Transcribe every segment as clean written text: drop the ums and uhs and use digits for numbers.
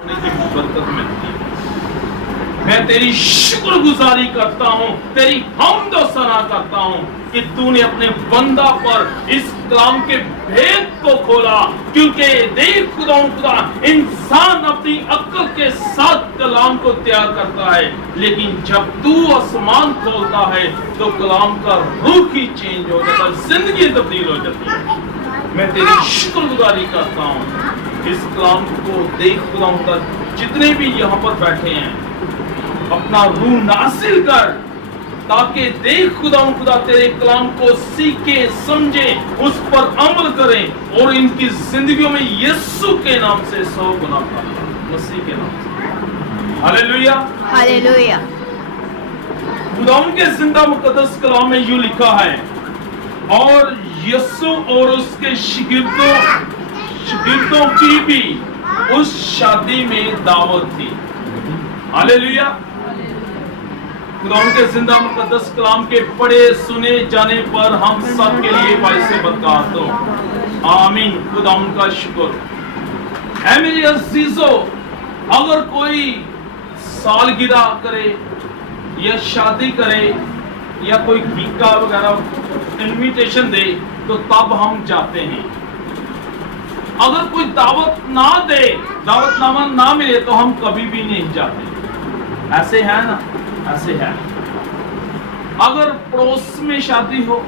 बरकत मिलती है। मैं तेरी शुक्रगुजारी करता हूँ, तेरी हम्द और सना करता हूँ कि तूने अपने बंदा पर इस कलाम के भेद को खोला, क्योंकि देख खुदा इंसान अपनी अक्ल के साथ कलाम को तैयार करता है, लेकिन जब तू आसमान खोलता है तो कलाम का रूह ही चेंज हो जाता है, जिंदगी तब्दील हो जाती है। मैं तेरी शुक्रगुजारी करता हूँ। इस कलाम को देख खुदा जितने भी यहाँ पर बैठे हैं अपना रूह नासिल कर, ताकि देख खुदा तेरे कलाम को सीखे, समझे, उस पर अमल करें और इनकी जिंदगियों में यीशु के नाम से 100 गुना पाए, मसीह के नाम से। Hallelujah hallelujah. खुदा के जिंदा मुकद्दस कलाम में यूं लिखा है, और यीशु और उसके शागिर्दों की भी उस शादी में दावत थी। हालेलुया। खुदा के जिंदा मुकद्दस कलाम के पढ़े सुने जाने पर हम सब के लिए बाइस बरकत हो। आमीन। खुदा उनका शुक्र है। मेरे अजीजों, अगर कोई सालगिरह करे या शादी करे या कोई गीता वगैरह इनविटेशन दे तो तब हम जाते हैं। अगर कोई दावत ना दे, दावतनामा ना मिले तो हम कभी भी नहीं जाते। ऐसे है ना, ऐसे है। अगर पड़ोस में शादी हो,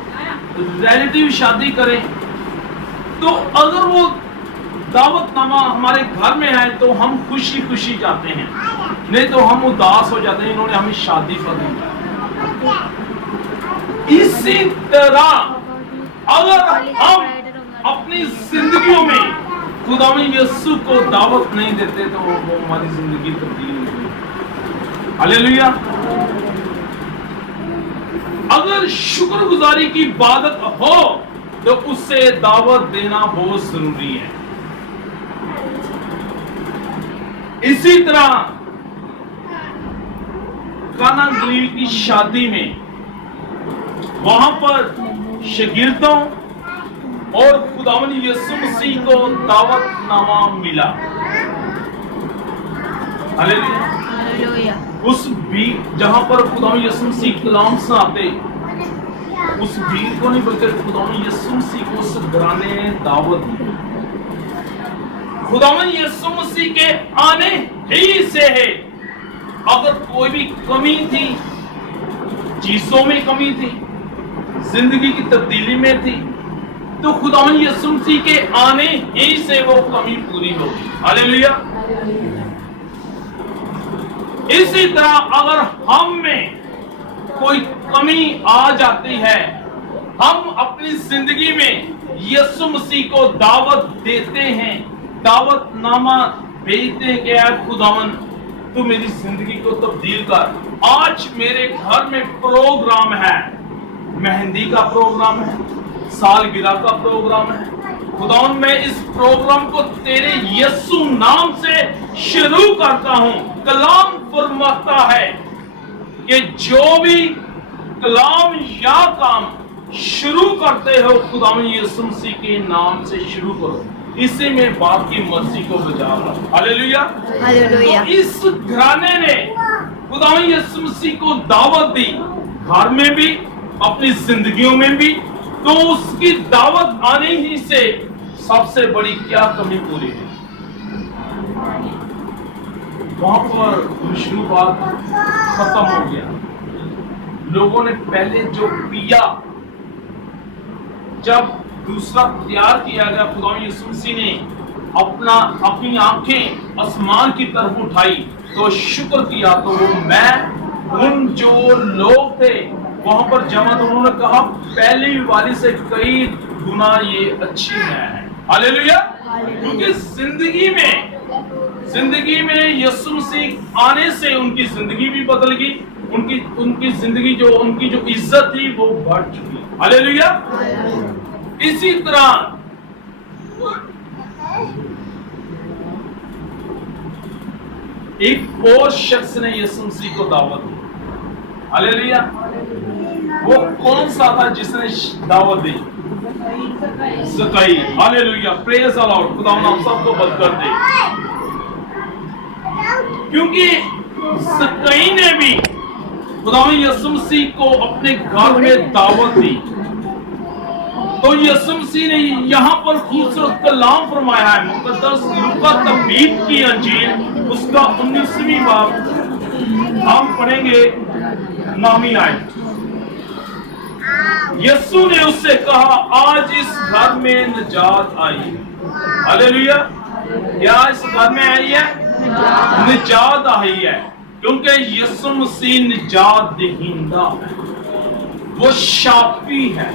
रिलेटिव शादी करें, तो अगर वो दावतनामा हमारे घर में है तो हम खुशी खुशी जाते हैं, नहीं तो हम उदास हो जाते हैं, इन्होंने हमें शादी पर दिया। इसी तरह अगर हम अपनी जिंदगियों में खुदा यीशु को दावत नहीं देते तो वो हमारी जिंदगी तब्दील नहीं होगी। हालेलुया। अगर शुक्रगुजारी की इबादत हो तो उससे दावत देना बहुत जरूरी है। इसी तरह काना गलील की शादी में वहां पर शागिर्दों और खुदावन यीशु मसीह को दावतनामा मिला। हालेलुया। उस भी जहां पर खुदावन यीशु मसीह कलाम सुनाते, उस भीड़ को नहीं बल्कि खुदावन यीशु मसीह को उस घराने ने दावत दी। खुदावन यीशु मसीह के आने ही से है। अगर कोई भी कमी थी, चीजों में कमी थी, जिंदगी की तब्दीली में थी, तो खुदावन यीशु मसीह के आने ही से वो कमी पूरी होगी। हालेलुया। इसी तरह अगर हम में कोई कमी आ जाती है, हम अपनी जिंदगी में यीशु मसीह को दावत देते हैं, दावतनामा भेजते हैं कि यार खुदावन तू मेरी जिंदगी को तब्दील कर। आज मेरे घर में प्रोग्राम है, मेहंदी का प्रोग्राम है, सालगिरह का प्रोग्राम है। खुदावन मैं इस प्रोग्राम को तेरे यीशु नाम से शुरू करता हूं। कलाम फरमाता है कि जो भी कलाम या काम शुरू करते हो खुदावन यीशु मसीह के नाम से शुरू करो, इसी में बाप की मर्जी को बजा लो। हालेलुया। हालेलुया। तो इस घराने ने खुदावन यीशु मसीह को दावत दी, घर में भी अपनी जिंदगियों में भी। तो उसकी दावत आने ही से सबसे बड़ी क्या कमी पूरी है? वहां पर खुशबूबात खत्म हो गया। लोगों ने पहले जो पिया, जब दूसरा तैयार किया गया, खुदा यीशु मसीह ने अपनी आंखें आसमान की तरफ उठाई तो शुक्र किया, तो वो मैं उन जो लोग थे वहां पर जमा, तो उन्होंने कहा पहली वाली से कई गुना ये अच्छी है। हालेलुया। क्योंकि जिंदगी में यीशु मसीह आने से उनकी जिंदगी भी बदल गई, उनकी जिंदगी जो उनकी जो इज्जत थी वो बढ़ चुकी। हालेलुया। इसी तरह एक और शख्स ने यीशु मसीह को दावत दी। हालेलुया। वो कौन सा था जिसने दावत दी? ज़कई। हालेलुया। Praise the Lord. खुदा आप सबको बरकत दे। क्योंकि सकई ने भी खुदा यीशु मसीह को अपने घर में दावत दी। तो यीशु मसीह ने यहाँ पर खूबसूरत कलाम फरमाया है। मुकद्दस लूका तबीब की अंजील उसका 19वीं बाब हम पढ़ेंगे नामी आयत। यीशु ने उससे कहा, आज इस घर में निजात आई। हालेलुया। क्या इस घर में आई है? निजात आई है, क्योंकि यीशु मसीह निजात दहिंदा है। वो शाफी है,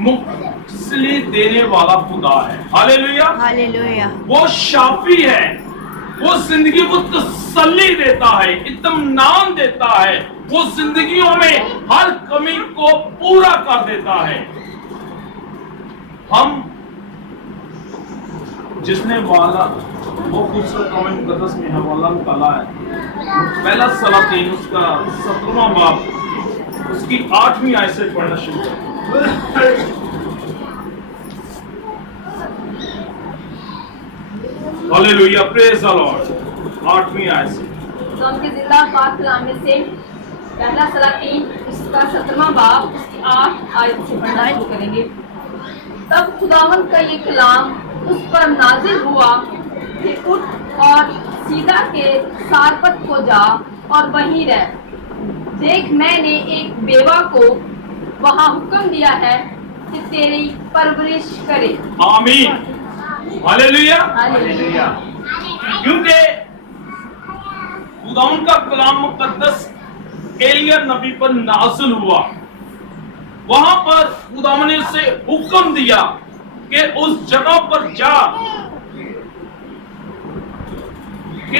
मुक्ति देने वाला खुदा है। हालेलुया। हालेलुया। वो शाफी है, वो जिंदगी को तसल्ली देता है, इत्मीनान देता है। वो जिंदगियों में हर कमी को पूरा कर देता है। हम जिसने वाला वो खूबसूरत कमेंट मुकद्दस में हवाला निकाला है, पहला सलातीन उसका 17वां बाब उसकी 8वीं आयत से पढ़ना शुरू करें। Hallelujah, praise the Lord. 8वीं आयत से तो उनके जिंदा पाक कलाम में से पहला सलातीन उसका 17वां बाब उसकी 8 आयत से पढ़ना शुरू करेंगे। तब खुदावंद का ये कलाम उस पर नाजिल हुआ कि उठ और सीधा के सारपत को जा और वहीं रह। देख, मैंने एक बेवा को वहाँ हुक्म दिया है कि तेरी परवरिश करे। आमीन। हालेलुया। हालेलुया। क्योंकि खुदावंद का कलाम मुकद्दस एलिया नबी पर नाज़िल हुआ, वहां पर खुदावंद ने उसे हुक्म दिया कि उस जगह पर जा कि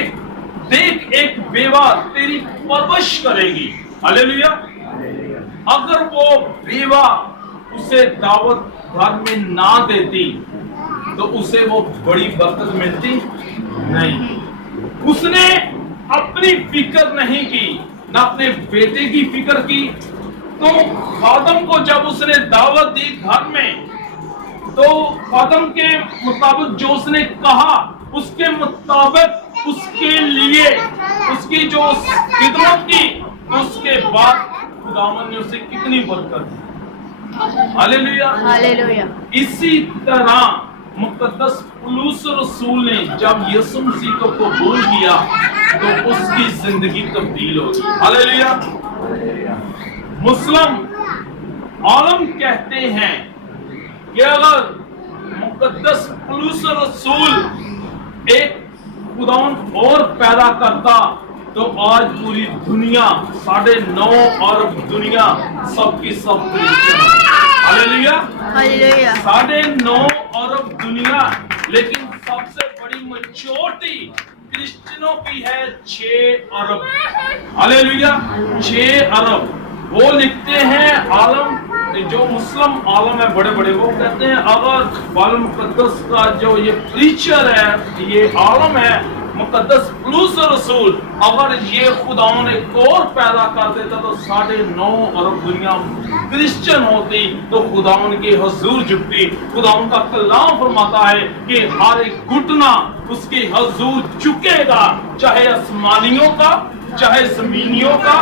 देख एक बेवा तेरी परवरिश करेगी। हालेलुया। अगर वो बेवा उसे दावत घर में ना देती तो उसे वो बड़ी बरकत मिलती नहीं। उसने अपनी फिक्र नहीं की, ना अपने बेटे की फिक्र की। तो खादम को जब उसने दावत दी घर में, तो खादम के मुताबिक जो उसने कहा उसके मुताबिक उसके लिए उसकी जो खिदमत की, उसके बाद खुदावंद ने उसे कितनी बरकत दी। हालेलुया। हालेलुया। इसी तरह मुकद्दस पौलुस रसूल ने जब यीशु मसीह को कबूल किया तो उसकी जिंदगी तब्दील हो गई। हालेलुया। मुस्लिम आलम कहते हैं कि अगर मुकद्दस पौलुस रसूल एक खुदावंद और पैदा करता तो आज पूरी दुनिया 9.5 अरब दुनिया सबकी सब क्रिश्चियन। हालेलुया। हालेलुया। 9.5 अरब दुनिया, लेकिन सबसे बड़ी मेजॉरिटी क्रिश्चियनों की है 6 अरब। हालेलुया। 6 अरब। वो लिखते हैं आलम, जो मुस्लिम आलम है बड़े बड़े, वो कहते हैं अगर बाल मुकद्दस का जो ये प्रीचर है, ये आलम है मुकद्दस पौलुस रसूल, अगर ये खुदावंद एक और पैदा कर देता तो 9.5 अरब दुनिया क्रिश्चियन होती, तो खुदावंद की हुजूर झुकती। खुदावंद का कलाम फरमाता है कि हर एक घुटना उसके हुजूर झुकेगा, चाहे आसमानियों का, चाहे जमीनियों का,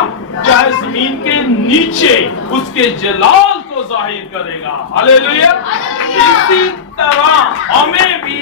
चाहे जमीन के नीचे, उसके जलाल को जाहिर करेगा। हालेलुया। इसी तरह हमें भी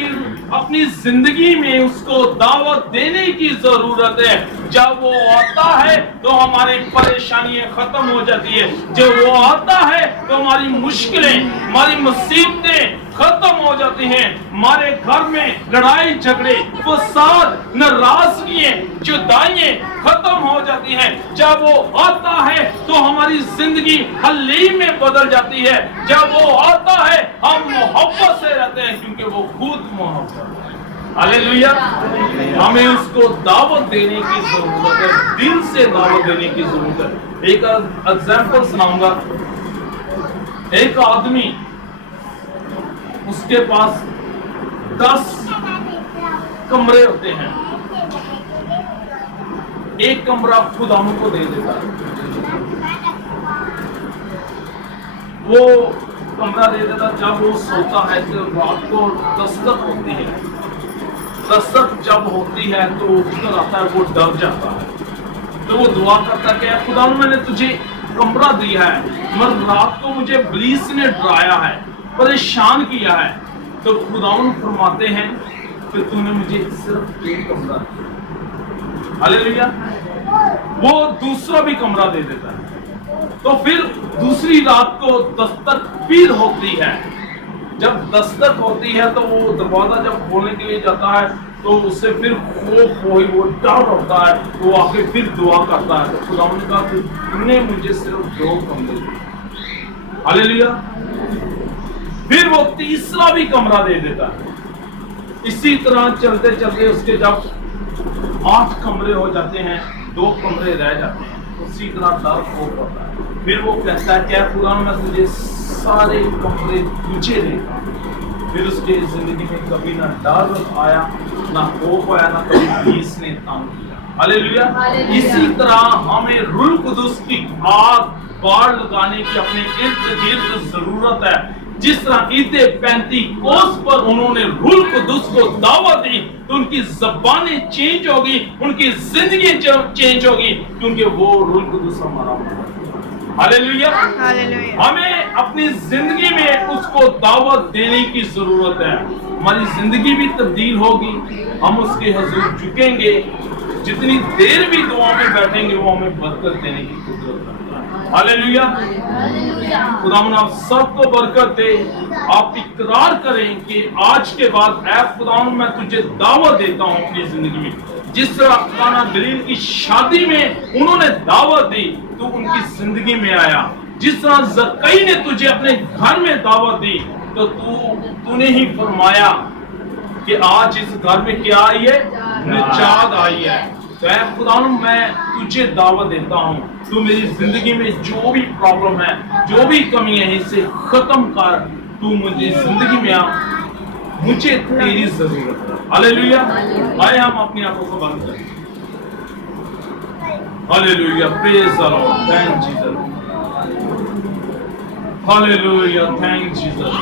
अपनी जिंदगी में उसको दावत देने की जरूरत है। जब वो आता है तो हमारी परेशानियां खत्म हो जाती है। जब वो आता है तो हमारी मुश्किलें, हमारी मुसीबतें खत्म हो जाती हैं। हमारे घर में लड़ाई झगड़े, फसाद, नाराजगियां, जुदाइयां खत्म हो जाती हैं। जब वो आता है तो हमारी जिंदगी हल्ली में बदल जाती है। जब वो आता है हम मोहब्बत से रहते हैं, क्योंकि वो खुद मोहब्बत है। हालेलुया। हमें उसको दावत देने की जरूरत है, दिल से दावत देने की जरूरत है। एक एग्जाम्पल सुनाऊंगा। एक आदमी, उसके पास 10 कमरे होते हैं, एक कमरा खुद हमको दे देता है। वो कमरा दे देता, जब वो सोता है तो रात को दस्तक होती है, दस्तक जब होती है तो उसका आता है वो डर जाता है, तो वो दुआ करता है कि खुदा मैंने तुझे कमरा दिया है मगर रात को मुझे पुलिस ने डराया है, परेशान किया है, तो खुदावन फरमाते हैं कि तूने मुझे सिर्फ एक कमरा दिया। हालेलुया। वो दूसरा भी कमरा दे देता है। तो फिर दूसरी रात को दस्तक फिर होती है। जब दस्तक होती है तो वो दरवाजा जब खोलने के लिए जाता है तो उससे फिर खौफ हो, वो डर होता है, वो आके फिर दुआ करता है। तो खुदावन ने कहा कि तूने मुझे सिर्फ 2 कमरे दिए। हालेलुया। फिर वो तीसरा भी कमरा दे देता है। इसी तरह चलते चलते उसके जब 8 कमरे हो जाते हैं, 2 कमरे रह जाते हैं, उसी तरह डर खौफ होता है। फिर वो कहता है क्या खुदा मैं तुझे सारे कमरे तुझे देता। फिर उसके जिंदगी में कभी ना डर आया, ना खौफ आया, ना कभी पुलिस ने तंग किया। हालेलुया। इसी तरह हमें रूह कुदुस की आग बाढ़ लगाने की अपने इर्द गिर्द जरूरत है। जिस तरह ईदे 35 पर उन्होंने रूह कुदुस को दावत दी तो उनकी ज़बानें चेंज होगी, उनकी जिंदगी चेंज होगी, क्योंकि वो रूह कुदुस हमारा है। हालेलुया। हालेलुया। हमें अपनी जिंदगी में उसको दावत देने की जरूरत है। हमारी जिंदगी भी तब्दील होगी, हम उसके हुजूर झुकेंगे। जितनी देर भी दुआ में बैठेंगे वो हमें बरकत देने की कुदरत रखता है। हालेलुया। खुदावन आप सबको बरकत दे। आप इकरार करें कि आज के बाद ऐ खुदावन मैं तुझे दावत देता हूँ अपनी जिंदगी में। जिस तरह काना गलील की शादी में उन्होंने दावत दी तो उनकी जिंदगी में आया। जिस तरह जक्कई ने तुझे अपने घर में दावत दी तो तूने ही फरमाया कि आज इस घर में क्या आई है, निजात आई है। तो ऐ खुदा मैं तुझे दावत देता हूँ, तू मेरी जिंदगी में जो भी प्रॉब्लम है, जो भी कमी है, इसे खत्म कर। तू मुझे जिंदगी में आ, मुझे तेरी जरूरत है। हालेलुया। आए हम अपनी आंखों को बंद करें। Hallelujah. Praise the Lord. Thank Jesus. Hallelujah. Thank Jesus.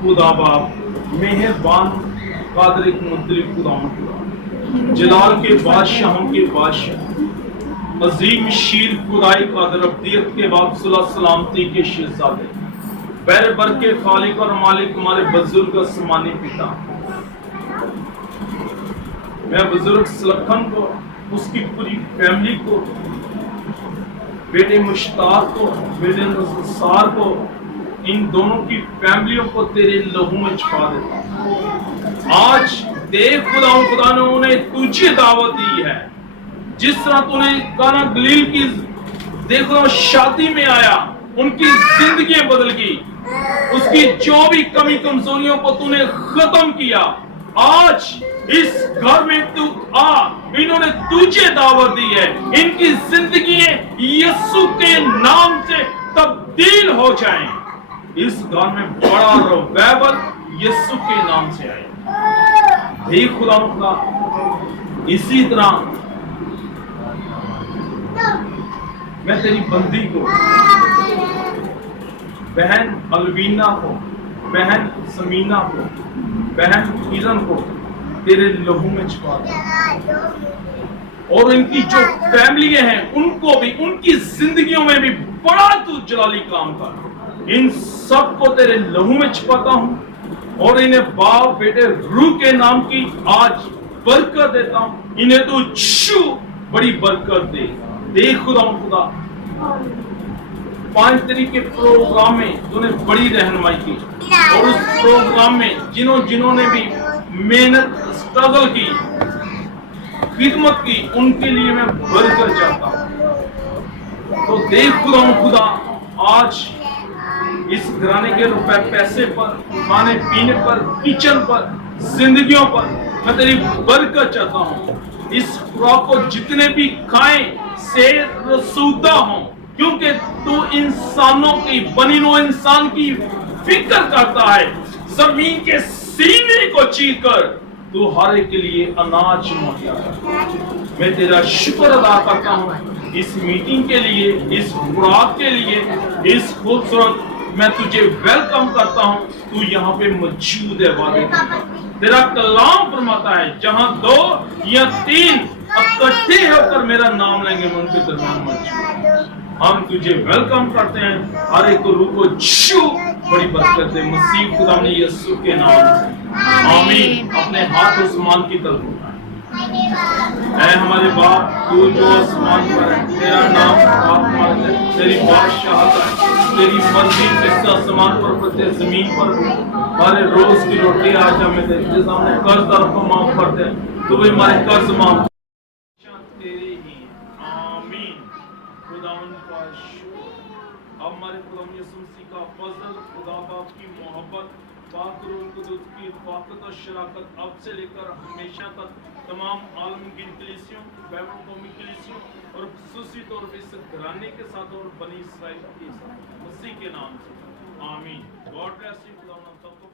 खुदा बाप मेहरबान कादिर मुतलिक खुदा जलाल के बादशाहों के बादशाह अजीम शीर खुदाई कादिर अब्दियत के बाप सुलह सलामती के शहजादे बैर बर के खालिक और मालिक हमारे बुजुर्ग सम्मानी पिता, मैं बुजुर्ग सलखन को, उसकी पूरी फैमिली को, बेटे मुश्ताक को, बेटे नसार को, इन दोनों की फैमिलियों को तेरे लहू में छुपा देता हूं। आज देख खुदा ने उन्हें तुझे दावत दी है। जिस तरह तूने काना गलील की देखो शादी में आया, उनकी जिंदगी बदल गई, उसकी जो भी कमी कमजोरियों को तूने खत्म किया। आज इस घर में तू आ, इन्होंने तुझे दावत दी है, इनकी जिंदगी यीशु के नाम से तब्दील हो जाएं। इस घर में बड़ा रिवाइवल यीशु के नाम से आए। हे खुदा इसी तरह मैं तेरी बंदी को, बहन अलवीना को, बहन समीना को, बहन किरण को तेरे लहू में छुपा दे, और इनकी जो फैमिली हैं उनको भी, उनकी जिंदगियों में भी बड़ा तू जलाली काम कर। इन सब को तेरे लहू में छुपाता हूं और इन्हें बाप बेटे रूह के नाम की आज बरकत देता हूं। इन्हें तो छू बड़ी बरकत दे खुदा। 5 तारीख के प्रोग्राम में तूने बड़ी रहनुमाई की, और उस प्रोग्राम में जिन्होंने भी मेहनत स्ट्रगल की, खिदमत की, उनके लिए मैं बरकत चाहता हूं। तो देख खुदा आज इस घराने के रुपए पैसे पर, खाने पीने पर, किचन पर, जिंदगियों पर मैं तेरी बरकत चाहता हूं। इस खुराक को जितने भी खाएं से रसूदा हो, क्योंकि तू इंसानों की, बनी नो इंसान की फिक्र करता है। जमीन के सीने को चीर कर तू हर एक के लिए अनाज मुहैया कर। मैं तेरा शुक्र अदा करता हूँ इस मीटिंग के लिए, इस खुराक के लिए, इस खूबसूरत मैं तुझे वेलकम करता हूँ तू यहाँ पे मौजूद है वादे करता। तेरा कलाम फरमाता है जहाँ 2 या 3 इकट्ठे होकर मेरा नाम लेंगे मैं उनके दरमियान मौजूद। हम तुझे वेलकम करते हैं, हर एक रूह को छू बड़ी बरकत दे मसीह खुदा ने यीशु के नाम से आमीन। अपने हाथ आसमान की तरफ उठाएं। ऐ हमारे बाप तू जो आसमान पर है, तेरा नाम आत्मा है, तेरी बादशाहत है, तेरी मर्जी जिस आसमान पर प्रति जमीन पर हमारे रोज की रोटी आज हमें दे, जिस हमने कर्जदार को माफ कर दे तो भी हमारे कर्ज माफ तेरे ही आमीन। खुदावन का शुक्र। अब हमारे खुदा यीशु मसीह का फजल, खुदा बाप की मोहब्बत, पाक रूह कुदूस की ताकत और शराकत अब से लेकर हमेशा तक तमाम आलमगीर कलीसियों, बैरून कौमी कलीसियों और खुसूसी तौर पर इस घराने के साथ और बनी इसराइल के साथ मसीह के नाम से आमीन। God bless you. खुदा सबको